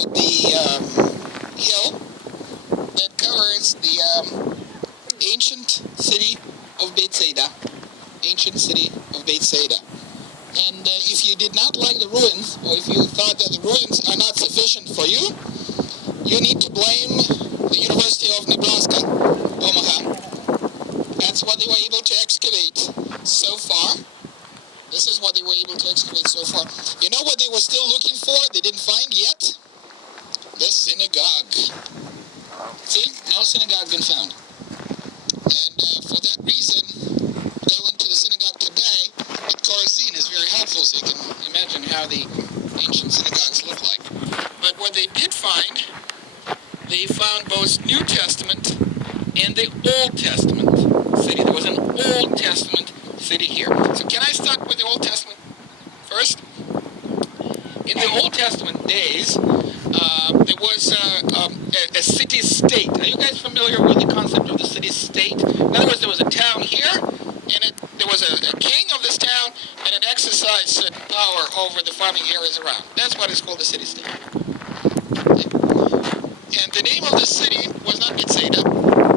at the hill that covers the ancient city of Bethsaida. Ancient city of Bethsaida. And if you did not like the ruins, or if you thought that the ruins are not sufficient for you, you need to blame the University of Nebraska, Omaha. That's what they were able to excavate so far. This is what they were able to excavate so far. You know what they were still looking for? They didn't find yet? The synagogue. See? No synagogue been found. And for that reason, going to the synagogue today at Chorazin is very helpful, so you can imagine how the ancient synagogues look like. But what they did find, they found both New Testament and the Old Testament city. There was an Old Testament city here. So can I start with the Old Testament first? In the Old Testament days, there was a city-state. Are you guys familiar with the concept of the city-state? In other words, there was a town here, and there was a king of this town, and it exercised certain power over the farming areas around. That's what is called the city-state. And the name of the city was not Bethsaida.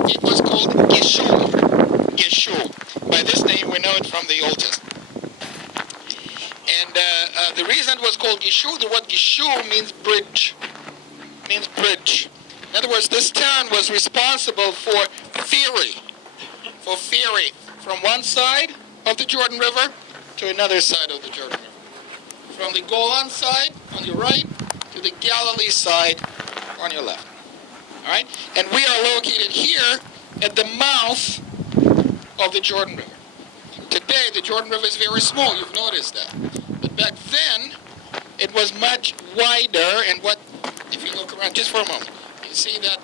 It was called Geshur. Geshur. By this name, we know it from the Old Testament. And the reason it was called Geshur, the word Geshur means bridge. Means bridge. In other words, this town was responsible for ferry. For ferry from one side of the Jordan River to another side of the Jordan River. From the Golan side on your right to the Galilee side on your left. All right? And we are located here at the mouth of the Jordan River. Today, the Jordan River is very small. You've noticed that. But back then, it was much wider. And what, if you look around just for a moment, you see that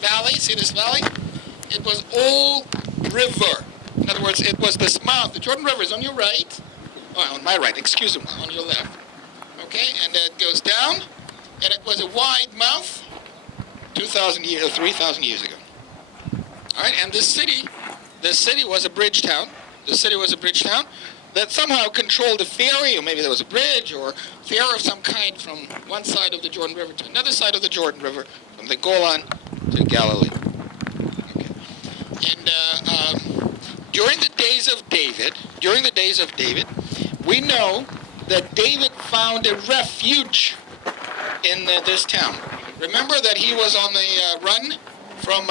valley? See this valley? It was all river. In other words, it was this mouth. The Jordan River is on your right. Oh, on my right, excuse me, on your left. Okay, and it goes down, and it was a wide mouth 2,000 years or 3,000 years ago. All right, and this city was a bridge town. The city was a bridge town that somehow controlled a ferry, or maybe there was a bridge or ferry of some kind from one side of the Jordan River to another side of the Jordan River, from the Golan to Galilee. Okay. And during the days of David, we know that David found a refuge in this town. Remember that he was on the run from,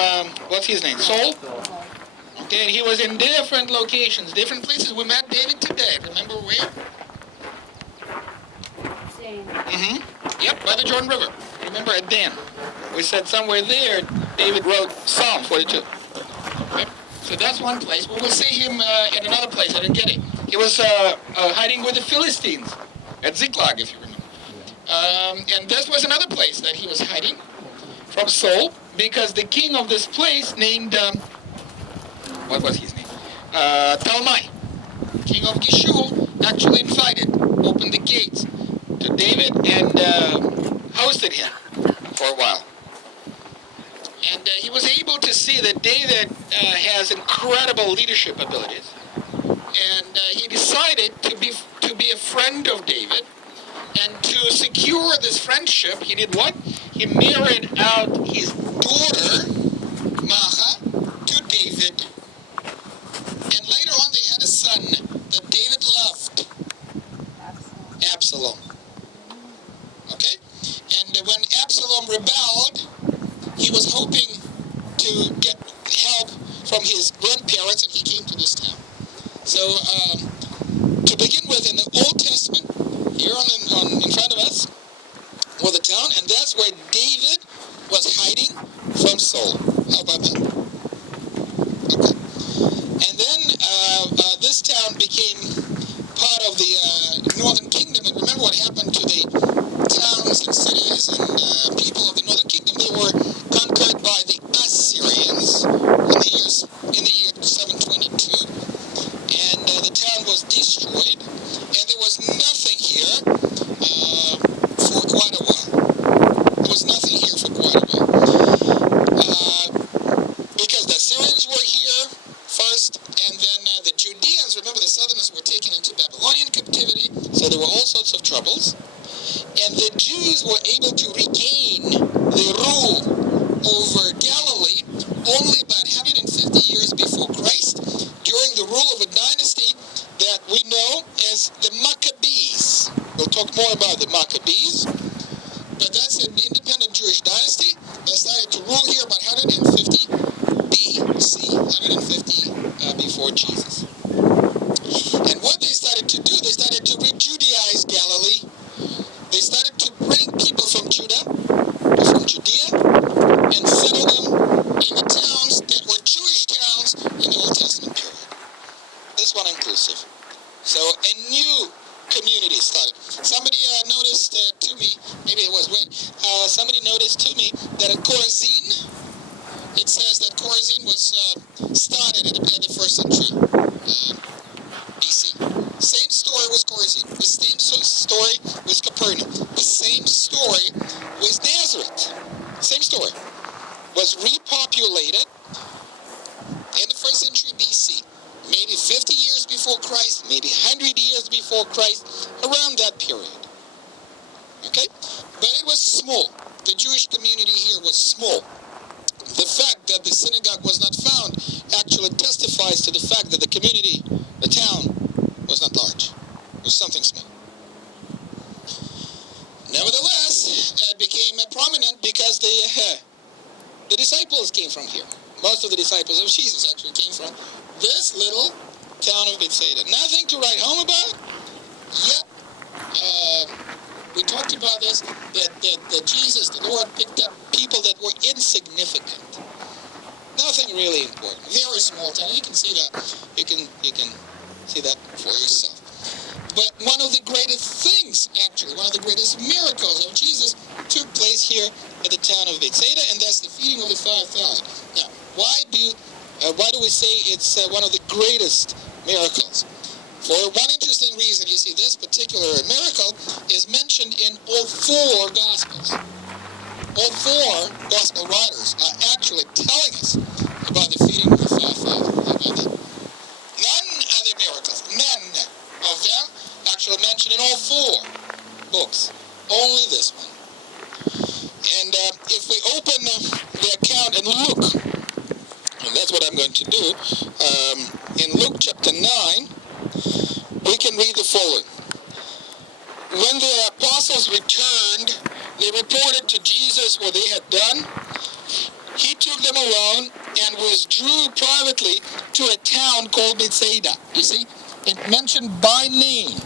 what's his name, Saul? Okay, and he was in different locations, different places. We met David today. Remember where? Dan. Yep, by the Jordan River. Remember at Dan. We said somewhere there, David wrote Psalm 42. Okay? So that's one place. We will see him at another place at Engedi. He was hiding with the Philistines at Ziklag, if you remember. And this was another place that he was hiding from Saul, because the king of this place named, what was his name? Talmai, king of Geshur, actually opened the gates to David and hosted him for a while. And he was able to see that David has incredible leadership abilities. And he decided to be a friend of David. And to secure this friendship, he did what? He married out his daughter, Macha, to David. And later on they had a son that David loved, Absalom. Okay? And when Absalom rebelled, he was hoping to get help from his grandparents, and he came to this town. So, to begin with, in the Old Testament, here in front of us was the town, and that's where David was hiding from Saul. How about that? Okay. And then this town became part of the northern kingdom. And remember what happened to the towns and cities and people of the northern kingdom? They were conquered by the Assyrians in the year 722. And the town was destroyed. And there was nothing here for quite a while. There was nothing here for quite a while. Because the Assyrians were here first, and then the Judeans, remember the southerners were taken into Babylonian captivity, so there were all sorts of troubles. And the Jews were able to to regain the rule over Galilee only about 150 years before Christ, during the rule of a dynasty that we know as the Maccabees. We'll talk more about the Maccabees, but that's an independent Jewish dynasty that started to rule here about 150 BC, 150 before Jesus. And what they started to do, they started to re-Judaize Galilee. They started to bring people from Judah, from Judea, and settle them in the towns that were Jewish towns in the Old Testament period. This one inclusive. So a new community started. Somebody noticed to me, maybe it was Wayne, somebody noticed to me that at Chorazin, it says that Chorazin was started at the first century BC. Same story with Chorazin. The same story with Capernaum. The same story with Nazareth. Same story. Was repopulated in the first century BC. Maybe 50 years before Christ, maybe 100 years before Christ, around that period. Okay? But it was small. The Jewish community here was small. The fact that the synagogue was not found actually testifies to the fact that the community, the town, was not large. It was something small. Nevertheless, it became prominent because the disciples came from here. Most of the disciples of Jesus actually came from this little town of Bethsaida. Nothing to write home about. Yet, we talked about this, that Jesus, the Lord, picked up people that were insignificant. Nothing really important. Very small town. You can see that. You can see that for yourself. But one of the greatest things, actually, one of the greatest miracles of Jesus took place here at the town of Bethsaida, and that's the feeding of the 5,000. Now, why do we say it's one of the greatest miracles? For one interesting reason. You see, this particular miracle is mentioned in all four Gospels. All four Gospel writers are actually telling us about the feeding of the 5,000. None other miracles, none of them actually mentioned in all four books. Only this one. And if we open the account and look, and that's what I'm going to do, in Luke chapter 9, we can read the following. When the apostles returned, they reported to Jesus what they had done. He took them alone and withdrew privately to a town called Bethsaida. You see, it mentioned by name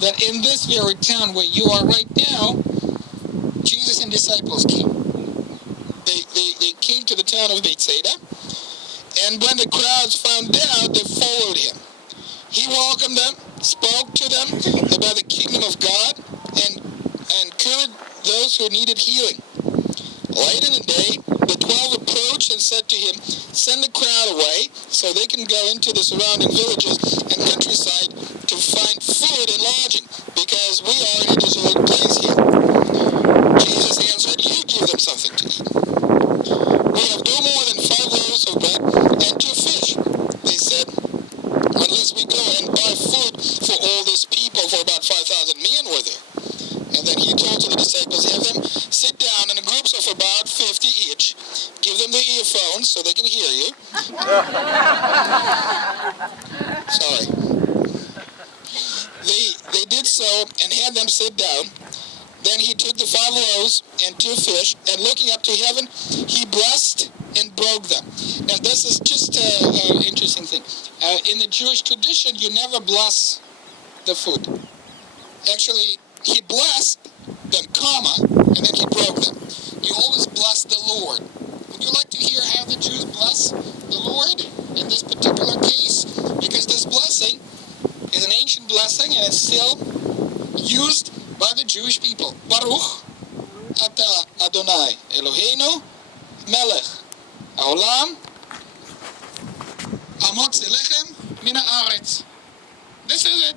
that in this very town where you are right now, Jesus and disciples came. They came to the town of Bethsaida, and when the crowds found out, they followed him. He welcomed them, spoke to them about the kingdom of God, and cured those who needed healing. Late in the day, the 12 approached and said to him, "Send the crowd away so they can go into the surrounding villages and countryside to find food and lodging, because we are in a deserted place here." Jesus answered, "You give them something to eat." "We have no more than 5 loaves of bread and 2 fish," they said. "Unless we go and buy food for all these people," for about 5,000 men were there. And then he told to the disciples, "Have them sit down in groups of about 50 each. Give them the earphones so they can hear you." Sorry. They did so and had them sit down. Then he took the 5 loaves and 2 fish, and looking up to heaven, he blessed and broke them. Now, this is just an interesting thing. In the Jewish tradition, you never bless the food. Actually, he blessed, then comma, and then he broke them. You always bless the Lord. Would you like to hear how the Jews bless the Lord in this particular case? Because this blessing is an ancient blessing, and it's still used by the Jewish people. Baruch Ata Adonai Eloheinu Melech Haolam Amotz Elechem Min Haaretz. This is it.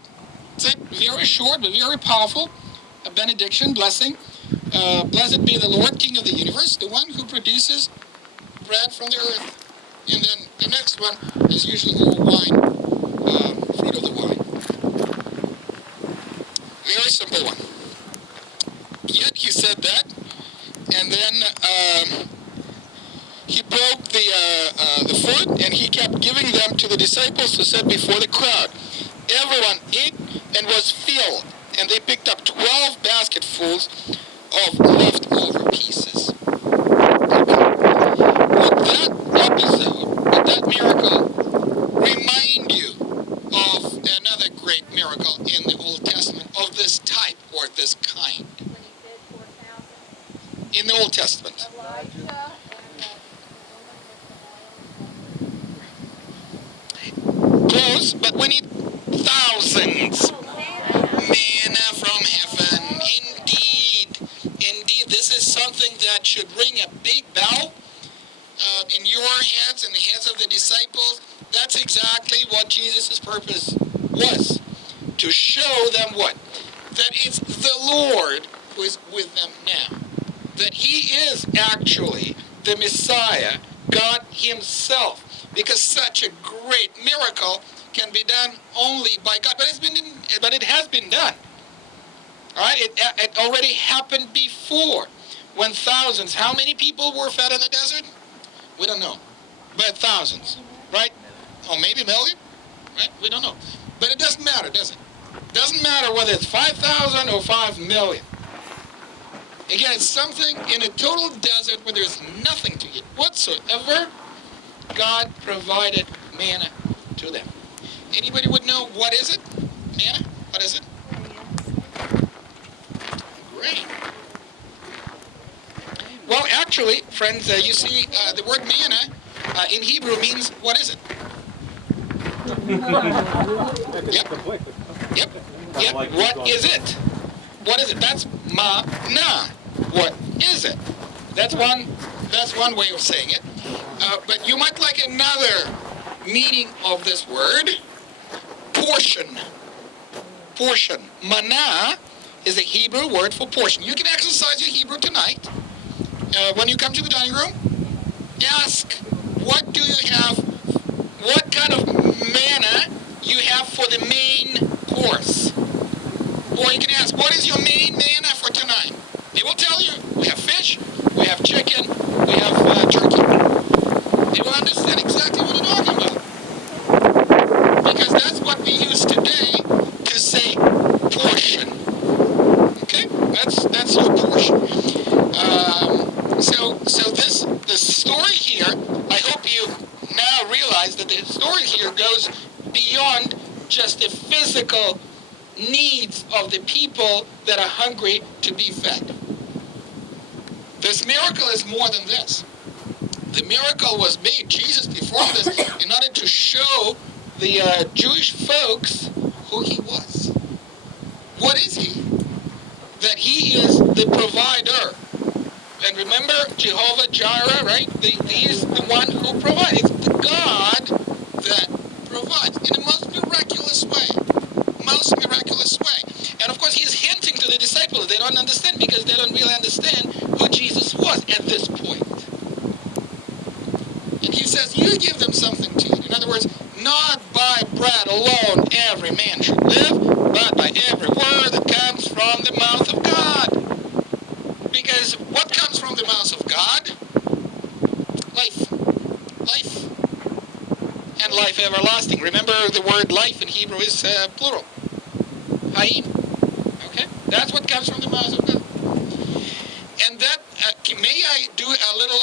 It's it. Very short, but very powerful. A benediction, blessing. Blessed be the Lord, King of the universe, the one who produces bread from the earth. And then the next one is usually more wine, fruit of the wine. Very simple one. Yet he said that, and then he broke the food, and he kept giving them to the disciples to set before the crowd. Everyone ate and was filled, and they picked up 12 basketfuls of leftover pieces. Would that episode, would that miracle remind you of another great miracle in the Old Testament of this type or this kind? In the Old Testament. Close, but we need thousands. Manna from heaven. Indeed, this is something that should ring a big bell in your heads and the heads of the disciples. That's exactly what Jesus' purpose was. To show them what? That it's the Lord who is with them now. That he is actually the Messiah, God himself. Because such a great miracle can be done only by God. But it has been done. All right? It already happened before. When thousands, how many people were fed in the desert? We don't know. But thousands, right? Or maybe a million, right? We don't know. But it doesn't matter, does it? It doesn't matter whether it's 5,000 or 5 million. Again, it's something in a total desert where there's nothing to eat whatsoever. God provided manna to them. Anybody would know what is it? Manna? What is it? Grain. Well, actually, friends, you see, the word manna in Hebrew means, what is it? Yep. What is it? What is it? That's mana. What is it? That's one way of saying it. But you might like another meaning of this word. Portion. Portion. Mana is a Hebrew word for portion. You can exercise your Hebrew tonight. When you come to the dining room, ask, what do you have, what kind of manna you have for the main course. Or you can ask, what is your main manna for tonight? They will tell you, we have fish, we have chicken, we have turkey. They will understand exactly what you're talking about. Because that's what we use today to say portion. Okay? That's your portion. So this story here, I hope you now realize that the story here goes beyond just the physical needs of the people that are hungry to be fed. This miracle is more than this. The miracle was made, Jesus performed this in order to show the Jewish folks who he was. What is he? That he is the provider. And remember Jehovah Jireh, right? He's the one who provides. It's the God that provides in the most miraculous way. Most miraculous way. And of course he's hinting to the disciples. They don't understand because they don't really understand who Jesus was at this point. And he says, you give them something to eat. In other words, not by bread alone every man should live, but by every word that comes from the mouth of God. Because what comes from the mouth of God? Life. Life. And life everlasting. Remember the word life in Hebrew is plural. Haim. Okay? That's what comes from the mouth of God. And that, may I do a little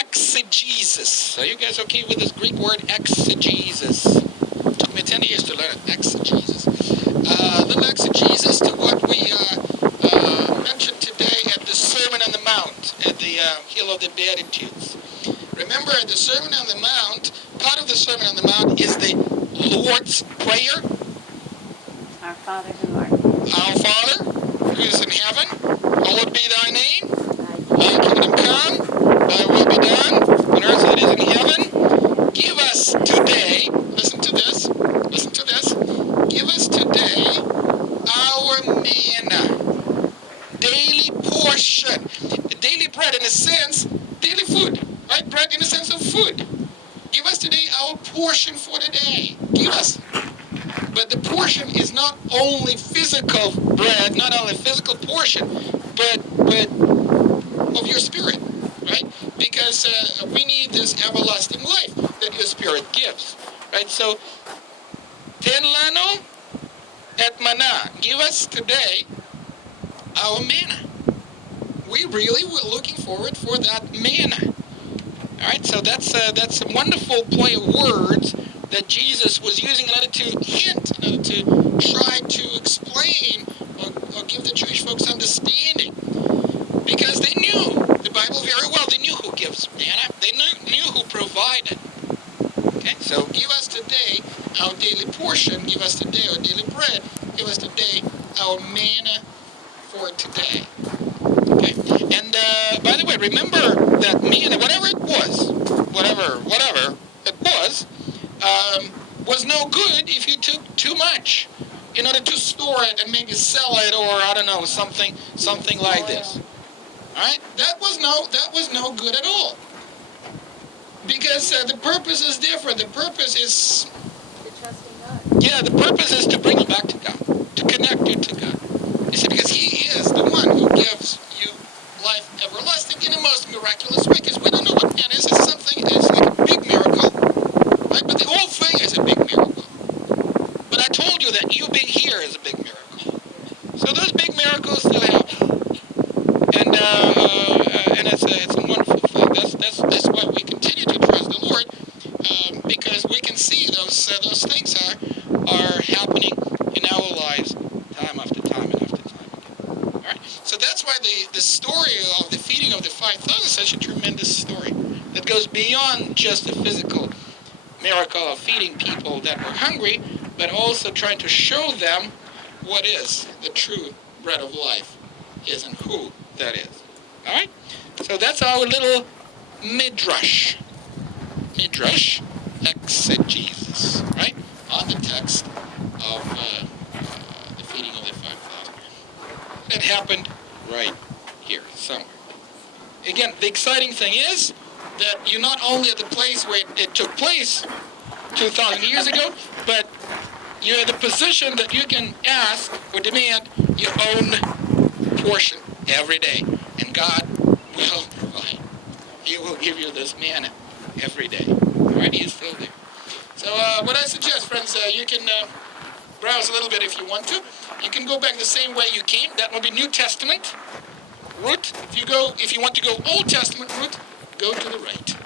exegesis? Are you guys okay with this Greek word exegesis? It took me 10 years to learn it. Exegesis. Little exegesis to what we mentioned today at the Sermon on the Mount, at the Hill of the Beatitudes. Remember, at the Sermon on the Mount, part of the Sermon on the Mount is the Lord's Prayer. Our Father who art in heaven. Our Father, who is in heaven, hallowed be thy name. Thy kingdom come, thy will be done, on earth as it is in heaven. Give us today, listen to this, give us today our manna, daily portion, daily bread in a sense, daily food, right? Bread in a sense of food. Give us today our portion for the day. Give us. But the portion is not only physical bread, not only physical portion, but of your spirit, right? Because we need this everlasting life that your spirit gives, right? So, ten lano et mana, give us today our manna. We really were looking forward for that manna. All right, so that's a wonderful play of words that Jesus was using in order to hint, in order to try to explain or give the Jewish folks understanding. Because they knew the Bible very well. They knew who gives manna. They knew who provided. Okay, so give us today our daily portion. Give us today our daily bread. Give us today our manna for today. Okay, and by the way, remember that manna, whatever it was, whatever it was no good if you took too much in order to store it and maybe sell it, or I don't know, something like this. All right, that was no good at all, because the purpose is different. The purpose is, the purpose is to bring you back to God, to connect you to God. You see, because He is the one who gives you life everlasting in the most miraculous way. Because we don't know what man is. It's like a big miracle, right? But the whole thing is a big miracle. But I told you that you being here is a big miracle. So those big miracles still happen, and it's a wonderful thing. That's why we continue to trust the Lord, because we can see those things are happening in our lives time after time and after time again. All right. So that's why the story of the feeding of the 5,000 is such a tremendous story that goes beyond just the physical miracle of feeding people that were hungry, but also trying to show them what is the true bread of life is and who that is. All right? So that's our little midrash. Midrash exegesis, right? On the text of the feeding of the 5,000. That happened right here, somewhere. Again, the exciting thing is that you're not only at the place where it took place 2,000 years ago, but you're in the position that you can ask or demand your own portion every day. And God will provide. He will give you this manna every day. All right, He is still there. So what I suggest, friends, you can browse a little bit if you want to. You can go back the same way you came. That will be New Testament route. If you want to go Old Testament route, go to the right.